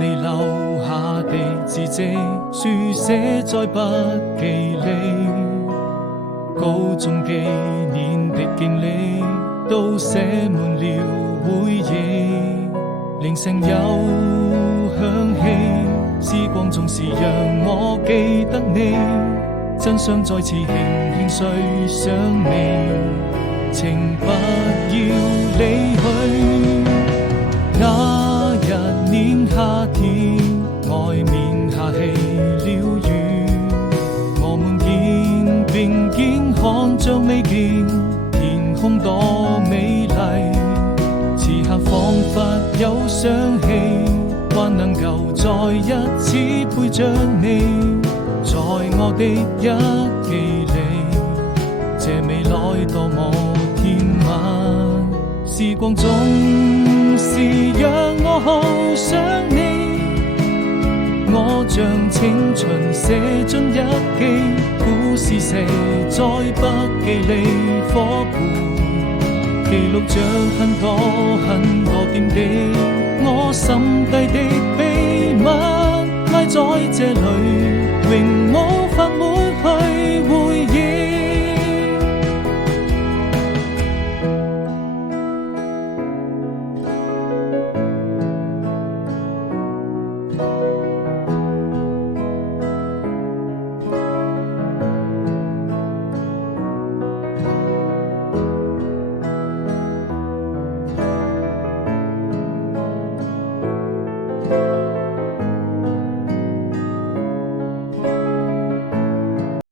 你留下的字跡，書寫在筆記裏。高中幾年的經歷，都寫滿了回憶。鈴聲又響起，時光總是讓我記得你。真想再次輕輕睡上你，請不要離去。那一年夏天，外面下起了雨，我們肩並肩看着未見天空多美麗。此刻彷彿有想起，還能夠再一次陪着你，在我的日記裏，這未來多麼甜蜜。時光總是讓我好想你，我將青春寫進日記，故事寫在筆記裏，夥伴記錄着很多很多點滴，我心底的秘密埋在這裏，永無法抹去回憶。